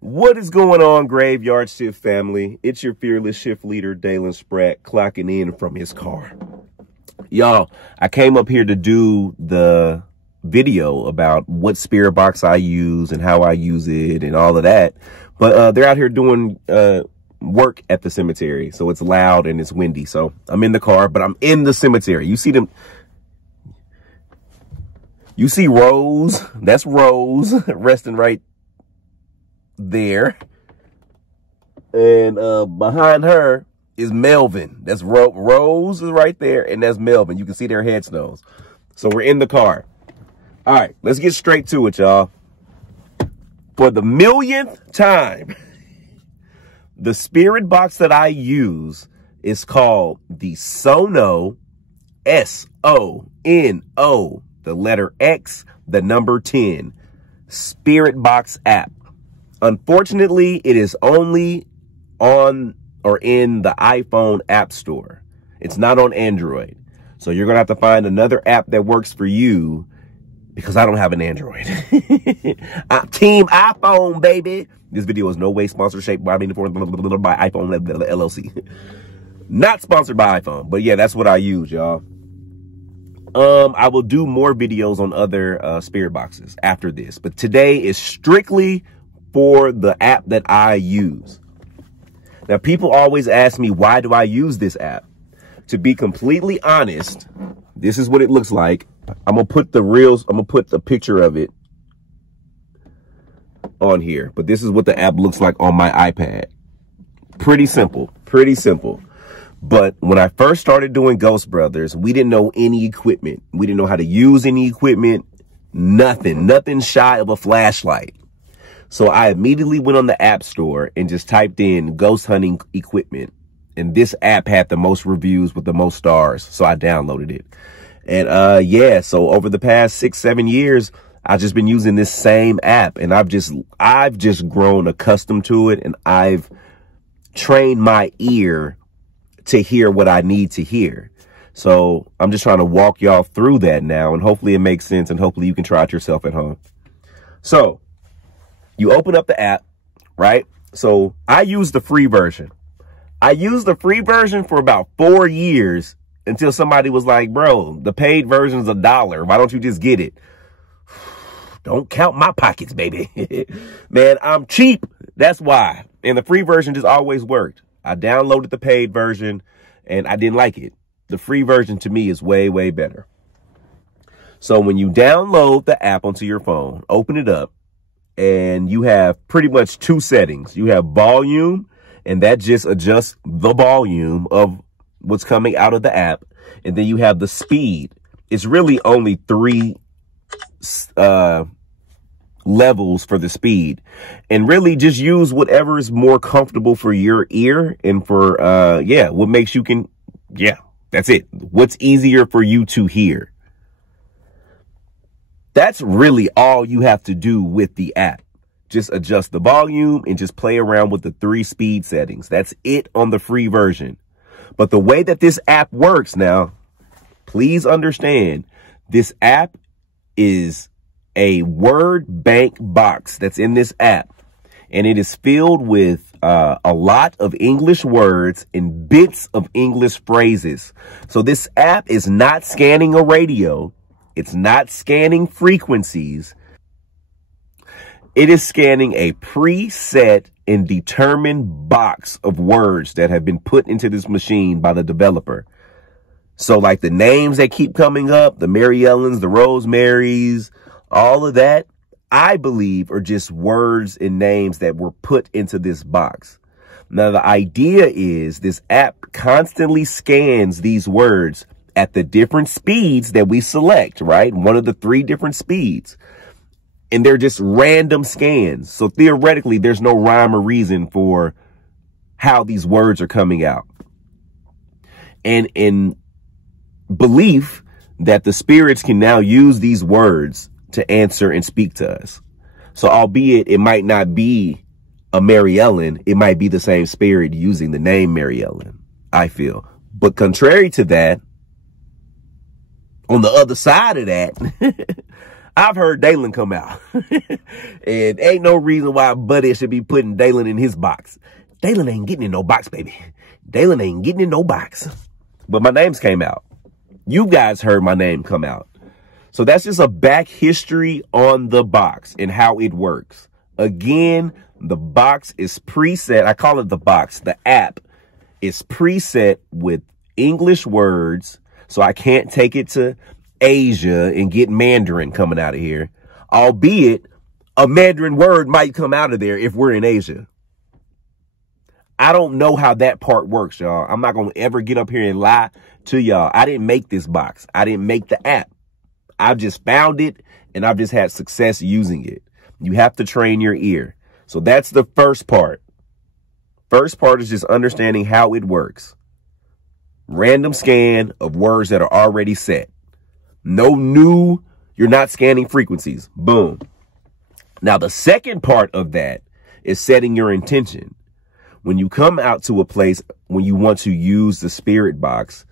What is going on, Graveyard Shift family? It's your fearless shift leader, Dalen Spratt, clocking in from his car. Y'all, I came up here to do the video about what spirit box I use and how I use it and all of that. But they're out here doing work at the cemetery, so it's loud and it's windy. So I'm in the car, but I'm in the cemetery. You see them? You see Rose? That's Rose resting right there, and behind her is Melvin. That's Rose is right there, and that's Melvin. You can see their headstones. So we're in the car. All right, let's get straight to it, y'all. For the millionth time, the spirit box that I use is called the Sono, S-O-N-O, the letter X, the number 10 spirit box app. Unfortunately, it is only on or in the iPhone App Store. It's not on Android. So you're going to have to find another app that works for you, because I don't have an Android. Team iPhone, baby. This video is no way sponsorship by iPhone LLC. Not sponsored by iPhone, but yeah, that's what I use, y'all. I will do more videos on other spirit boxes after this, but today is strictly for the app that I use. Now, people always ask me, why do I use this app? To be completely honest, this is what it looks like. I'm gonna put the picture of it on here, but this is what the app looks like on my iPad. Pretty simple, pretty simple. But when I first started doing Ghost Brothers, we didn't know any equipment. We didn't know how to use any equipment, nothing shy of a flashlight. So I immediately went on the App Store and just typed in ghost hunting equipment. And this app had the most reviews with the most stars. So I downloaded it. And yeah, so over the past 6-7 years, I've just been using this same app. And I've just grown accustomed to it. And I've trained my ear to hear what I need to hear. So I'm just trying to walk y'all through that now. And hopefully it makes sense. And hopefully you can try it yourself at home. So you open up the app, right? So I use the free version. I used the free version for about 4 years until somebody was like, bro, the paid version is $1. Why don't you just get it? Don't count my pockets, baby. Man, I'm cheap. That's why. And the free version just always worked. I downloaded the paid version and I didn't like it. The free version to me is way, way better. So when you download the app onto your phone, open it up, and you have pretty much 2 settings. You have volume, and that just adjusts the volume of what's coming out of the app. And then you have the speed. It's really only 3 levels for the speed. And really just use whatever is more comfortable for your ear and for, yeah, what makes you that's it. What's easier for you to hear. That's really all you have to do with the app. Just adjust the volume and just play around with the 3 speed settings. That's it on the free version. But the way that this app works now, please understand, this app is a word bank box that's in this app. And it is filled with a lot of English words and bits of English phrases. So this app is not scanning a radio. It's not scanning frequencies. It is scanning a preset and determined box of words that have been put into this machine by the developer. So like the names that keep coming up, the Mary Ellens, the Rosemarys, all of that, I believe are just words and names that were put into this box. Now, the idea is this app constantly scans these words at the different speeds that we select, right? One of the 3 different speeds. And they're just random scans. So theoretically, there's no rhyme or reason for how these words are coming out. And in belief that the spirits can now use these words to answer and speak to us. So albeit it might not be a Mary Ellen, it might be the same spirit using the name Mary Ellen, I feel. But contrary to that, on the other side of that, I've heard Dalen come out. And ain't no reason why Buddy should be putting Dalen in his box. Dalen ain't getting in no box, baby. Dalen ain't getting in no box. But my names came out. You guys heard my name come out. So that's just a back history on the box and how it works. Again, the box is preset. I call it the box. The app is preset with English words. So I can't take it to Asia and get Mandarin coming out of here. Albeit a Mandarin word might come out of there if we're in Asia. I don't know how that part works, y'all. I'm not going to ever get up here and lie to y'all. I didn't make this box. I didn't make the app. I've just found it and I've just had success using it. You have to train your ear. So that's the first part. First part is just understanding how it works. Random scan of words that are already set. No new, you're not scanning frequencies. Boom. Now, the second part of that is setting your intention. When you come out to a place, when you want to use the spirit box,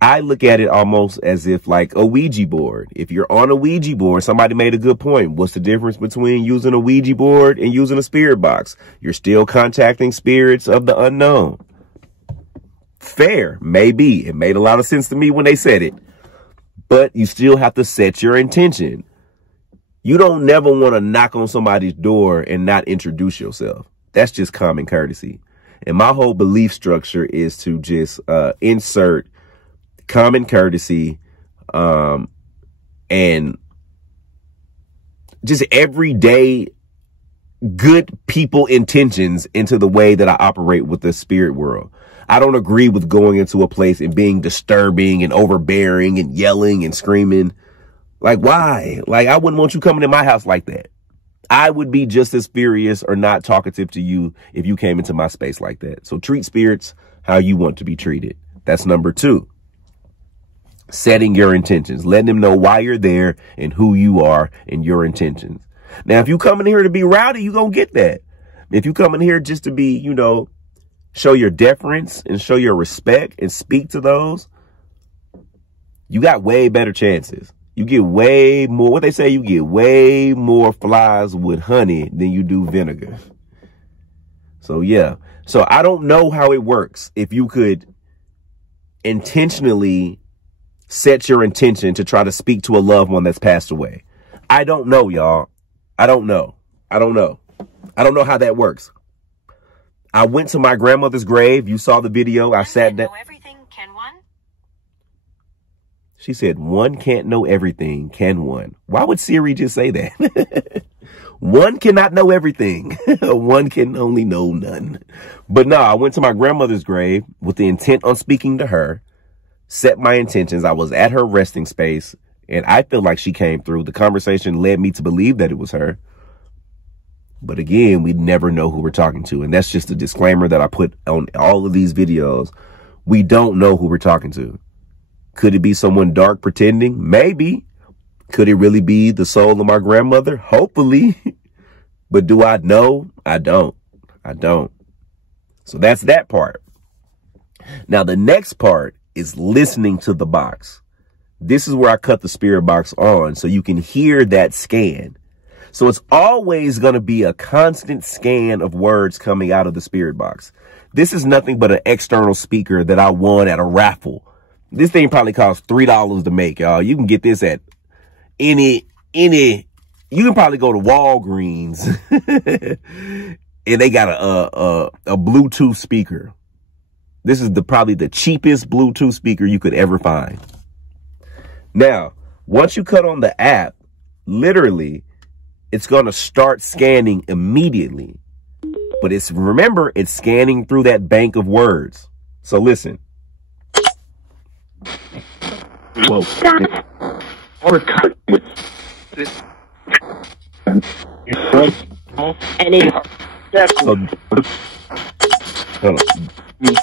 I look at it almost as if like a Ouija board. If you're on a Ouija board, somebody made a good point. What's the difference between using a Ouija board and using a spirit box? You're still contacting spirits of the unknown. Fair, maybe. It made a lot of sense to me when they said it. But you still have to set your intention. You don't never want to knock on somebody's door and not introduce yourself. That's just common courtesy. And my whole belief structure is to just insert common courtesy and just everyday good people intentions into the way that I operate with the spirit world. I don't agree with going into a place and being disturbing and overbearing and yelling and screaming. Like, why? Like, I wouldn't want you coming in my house like that. I would be just as furious or not talkative to you if you came into my space like that. So treat spirits how you want to be treated. That's number 2. Setting your intentions, letting them know why you're there and who you are and your intentions. Now, if you come in here to be rowdy, you're going to get that. If you come in here just to be, you know, show your deference and show your respect and speak to those, you got way better chances. You get way more, what they say, you get way more flies with honey than you do vinegar. So, yeah. So I don't know how it works. If you could intentionally set your intention to try to speak to a loved one that's passed away. I don't know, y'all. I don't know. I don't know. I don't know how that works. I went to my grandmother's grave. You saw the video. I sat down. She said, one can't know everything, can one? Why would Siri just say that? One cannot know everything. One can only know none. But no, I went to my grandmother's grave with the intent on speaking to her, set my intentions. I was at her resting space, and I feel like she came through. The conversation led me to believe that it was her. But again, we never know who we're talking to. And that's just a disclaimer that I put on all of these videos. We don't know who we're talking to. Could it be someone dark pretending? Maybe. Could it really be the soul of my grandmother? Hopefully. But do I know? I don't. I don't. So that's that part. Now, the next part is listening to the box. This is where I cut the spirit box on so you can hear that scan. So it's always going to be a constant scan of words coming out of the spirit box. This is nothing but an external speaker that I won at a raffle. This thing probably costs $3 to make, y'all. You can get this at any, you can probably go to Walgreens and they got a Bluetooth speaker. This is probably the cheapest Bluetooth speaker you could ever find. Now, once you cut on the app, literally, it's going to start scanning immediately. But remember, it's scanning through that bank of words. So listen. Whoa.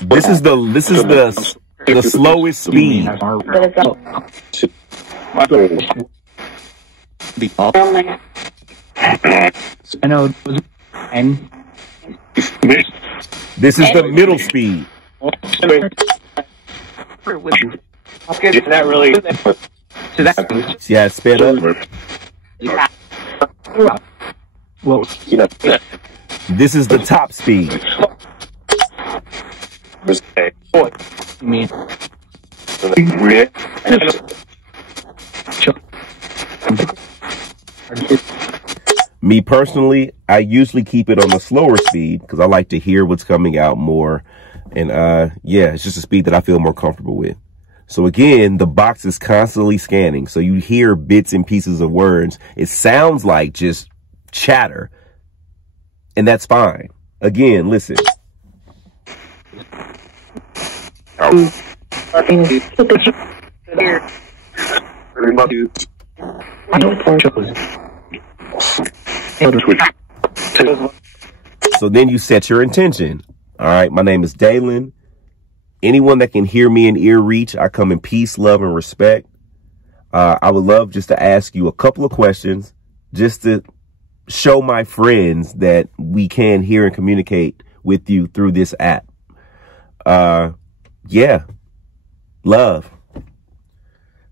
This is the slowest speed. I know. And this is the middle speed. Not really. Yeah, it's sped up. Well, This is the top speed. me. Me personally, I usually keep it on the slower speed because I like to hear what's coming out more. And yeah, it's just a speed that I feel more comfortable with. So again, the box is constantly scanning. So you hear bits and pieces of words. It sounds like just chatter. And that's fine. Again, listen. So then you set your intention. All right, my name is Dalen. Anyone that can hear me in ear reach, I come in peace, love, and respect. I would love just to ask you a couple of questions just to show my friends that we can hear and communicate with you through this app. Yeah, love.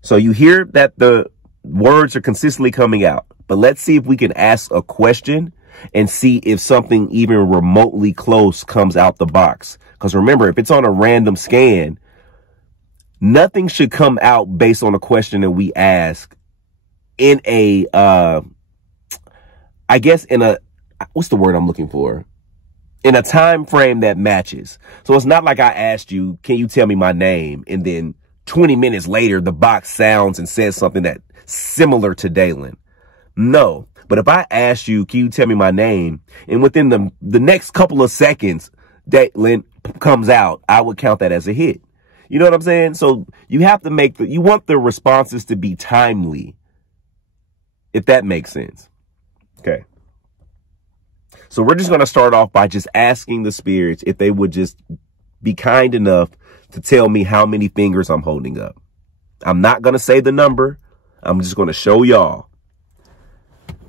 So you hear that the words are consistently coming out, but let's see if we can ask a question and see if something even remotely close comes out the box. Because remember, if it's on a random scan, nothing should come out based on a question that we ask in a, I guess in a, what's the word I'm looking for? In a time frame that matches. So it's not like I asked you, can you tell me my name? And then 20 minutes later, the box sounds and says something that's similar to Dalen. No. But if I ask you, can you tell me my name? And within the next couple of seconds, Dalen comes out, I would count that as a hit. You know what I'm saying? So you have to make you want the responses to be timely, if that makes sense. Okay. So we're just going to start off by just asking the spirits if they would just be kind enough to tell me how many fingers I'm holding up. I'm not going to say the number. I'm just going to show y'all.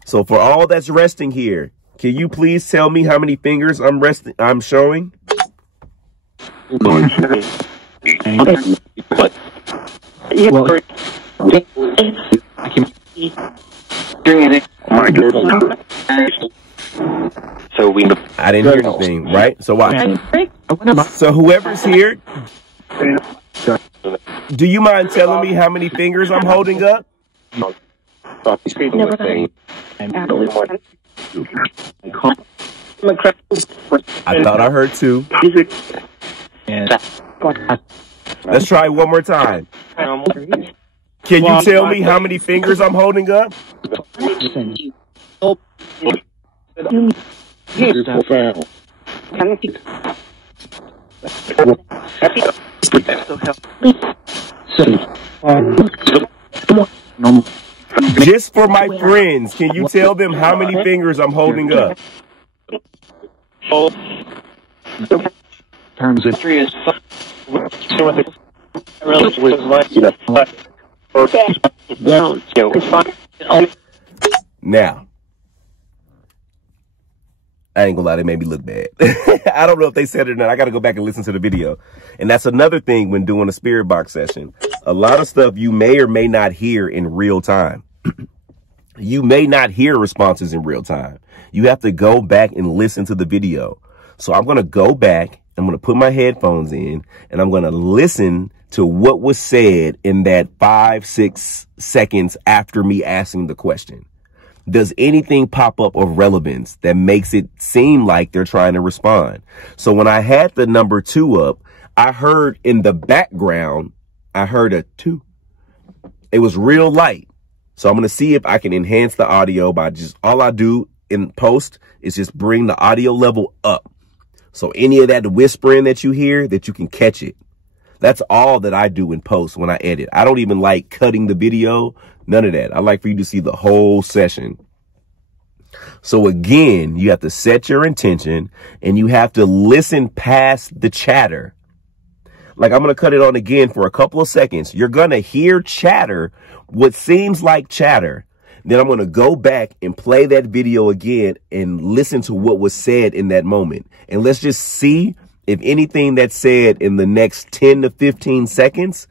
So for all that's resting here, can you please tell me how many fingers I'm showing? Well, I didn't hear anything, right? So watch. So whoever's here, do you mind telling me how many fingers I'm holding up? I thought I heard two. Let's try one more time. Can you tell me how many fingers I'm holding up? Just for my friends, can you tell them how many fingers I'm holding up? terms of now, I ain't gonna lie, they made me look bad. I don't know if they said it or not. I gotta go back and listen to the video. And that's another thing when doing a spirit box session. A lot of stuff you may or may not hear in real time. You may not hear responses in real time. You have to go back and listen to the video. So I'm gonna go back, I'm gonna put my headphones in, and I'm gonna listen to what was said in that 5-6 seconds after me asking the question. Does anything pop up of relevance that makes it seem like they're trying to respond? So when I had the number 2 up, I heard in the background, I heard a 2. It was real light. So I'm going to see if I can enhance the audio by just, all I do in post is just bring the audio level up. So any of that whispering that you hear, that you can catch it. That's all that I do in post when I edit. I don't even like cutting the video. None of that. I like for you to see the whole session. So again, you have to set your intention and you have to listen past the chatter. Like I'm going to cut it on again for a couple of seconds. You're going to hear chatter, what seems like chatter. Then I'm going to go back and play that video again and listen to what was said in that moment. And let's just see if anything that's said in the next 10 to 15 seconds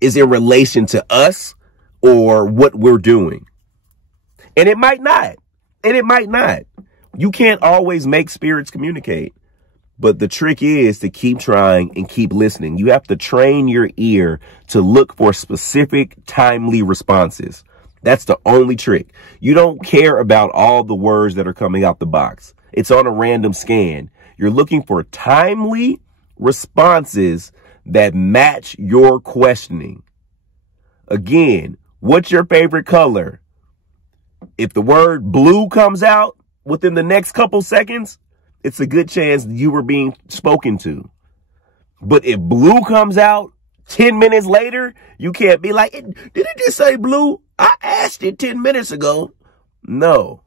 is in relation to us or what we're doing. And it might not. And it might not. You can't always make spirits communicate. But the trick is to keep trying and keep listening. You have to train your ear to look for specific, timely responses. That's the only trick. You don't care about all the words that are coming out the box. It's on a random scan. You're looking for timely responses that match your questioning. Again, what's your favorite color? If the word blue comes out within the next couple seconds, it's a good chance you were being spoken to. But if blue comes out 10 minutes later, you can't be like, did it just say blue? I asked it 10 minutes ago. No.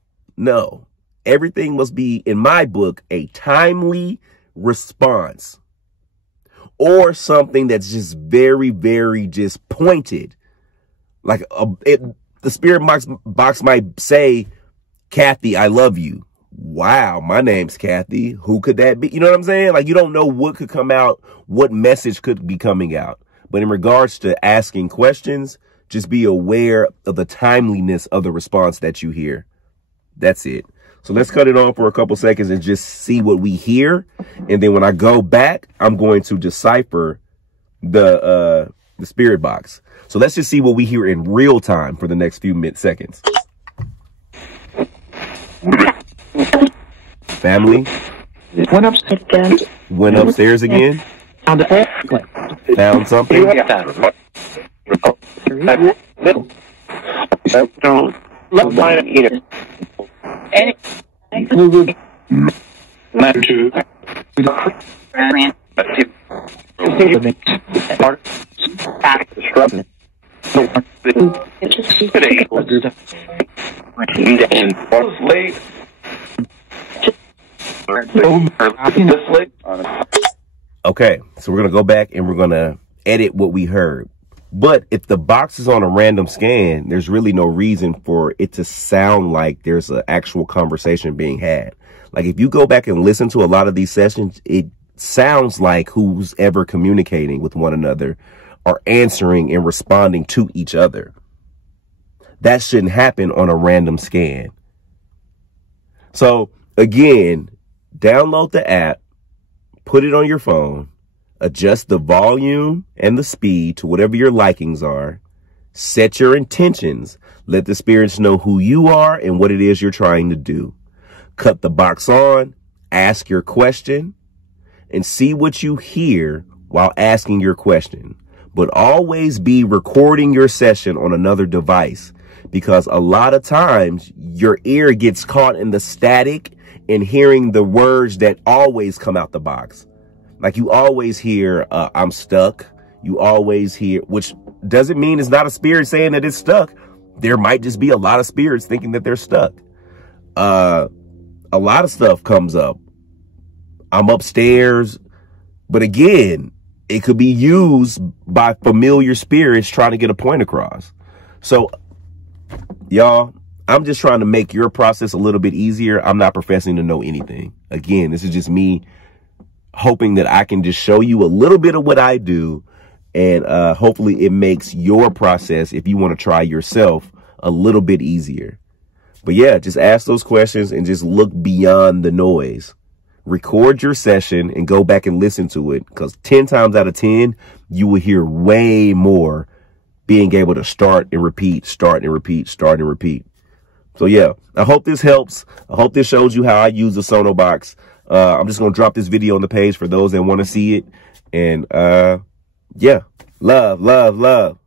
Everything must be, in my book, a timely response. Or something that's just very, very just pointed. Like the spirit box might say, Kathy, I love you. Wow, my name's Kathy. Who could that be? You know what I'm saying? Like, you don't know what could come out, what message could be coming out. But in regards to asking questions, just be aware of the timeliness of the response that you hear. That's it. So let's cut it on for a couple seconds and just see what we hear. And then when I go back, I'm going to decipher the spirit box. So let's just see what we hear in real time for the next few seconds. Family. Went upstairs. Went upstairs again. Found something. Don't find it either. Okay, so we're going to go back and we're going to edit what we heard. But if the box is on a random scan, there's really no reason for it to sound like there's an actual conversation being had. Like if you go back and listen to a lot of these sessions, it sounds like who's ever communicating with one another are answering and responding to each other. That shouldn't happen on a random scan. So again, download the app, put it on your phone, adjust the volume and the speed to whatever your likings are, set your intentions, let the spirits know who you are and what it is you're trying to do. Cut the box on, ask your question, and see what you hear while asking your question. But always be recording your session on another device, because a lot of times your ear gets caught in the static and hearing the words that always come out the box. Like you always hear, I'm stuck. You always hear, which doesn't mean it's not a spirit saying that it's stuck. There might just be a lot of spirits thinking that they're stuck. A lot of stuff comes up. I'm upstairs. But again, it could be used by familiar spirits trying to get a point across. So, y'all, I'm just trying to make your process a little bit easier. I'm not professing to know anything. Again, this is just me hoping that I can just show you a little bit of what I do. And hopefully it makes your process, if you want to try yourself, a little bit easier. But yeah, just ask those questions and just look beyond the noise. Record your session and go back and listen to it, because 10 times out of 10, you will hear way more being able to start and repeat, start and repeat, start and repeat. So yeah, I hope this helps. I hope this shows you how I use the Sonobox. I'm just going to drop this video on the page for those that want to see it. And yeah, love, love, love.